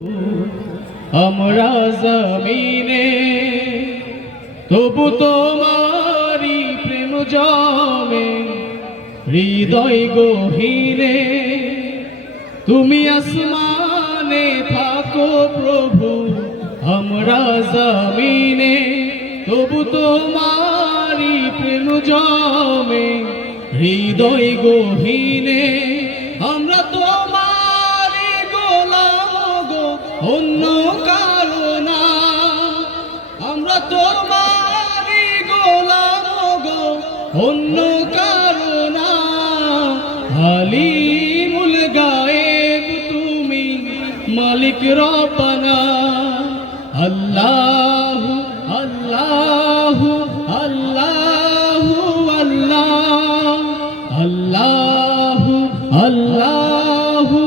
আমরা জমিনে তবু তোমারি প্রেম জমে হৃদয় গহীনে। তুমি আসমানে থাকো প্রভু, আমরা জমিনে তবু তোমারি প্রেম জমে হৃদয় গহীনে। আমরা তোমারি গোলাম গো, অন্য কারো না। আমরা তোমারি গোলাম গো, অন্য কারো না। আলিমুল গায়েব তুমি, মালিক রব্বানা। আল্লাহু আল্লাহু আল্লাহু আল্লাহ, আল্লাহু আল্লাহু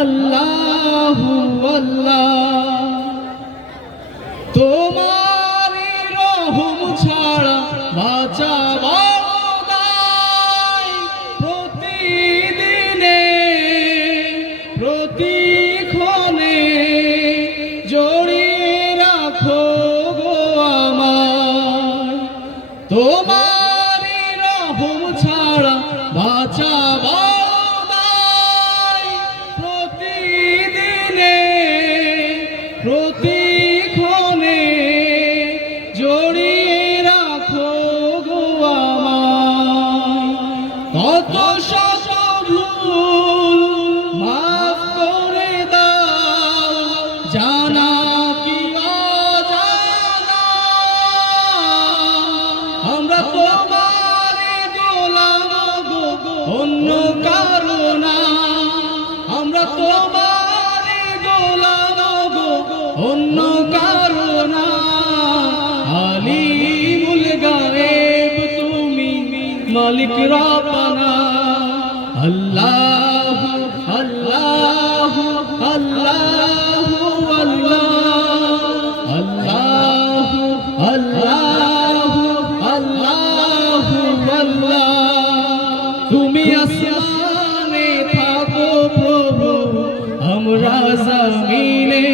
আল্লাহু আল্লাহ। তোমারি রহম ছাড়া বাঁচাবার দায়, প্রতিদিনে প্রতিক্ষণে জড়িয়ে রাখো গো আমায়। তোমারি রহম ছাড়া বাঁচাবার দায়, প্রতিদিনে প্রতিক্ষণে জড়িয়ে রাখো গো আমায়। কত শত ভুল মাফ করে দাও, জানা কি অজানা। আমরা তোমারি গোলাম গো, অন্য কারো না। আমরা তোমারি গোলাম গো, অন্য কারো না। আলিমুল গায়েব তুমি, মালিক রব্বানা। আল্লাহু আল্লাহু আল্লাহু আল্লাহ, আল্লাহু আল্লাহু আল্লাহু আল্লাহ। তুমি আসমানে থাকো প্রভু, আমরা জমিনে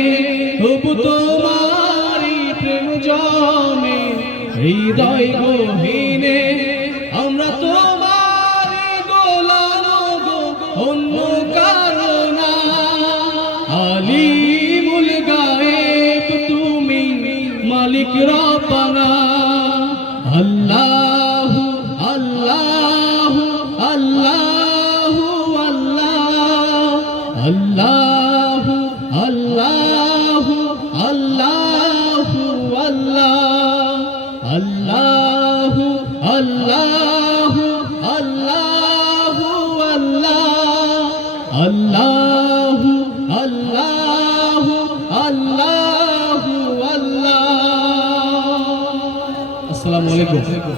তবু তোমারি প্রেম জমে হৃদয় গহীনে। আমরা তোমারি গোলাম গো, অন্য কারো না। আলিমুল গায়েব তুমি, মালিক রব্বানা। আল্লাহু আল্লাহু আল্লাহু আল্লাহ, আল্লাহু আল্লাহু আল্লাহু আল্লাহ, আল্লাহু আল্লাহু আল্লাহু আল্লাহ, আল্লাহু আল্লাহু আল্লাহু আল্লাহ। আসসালামু আলাইকুম।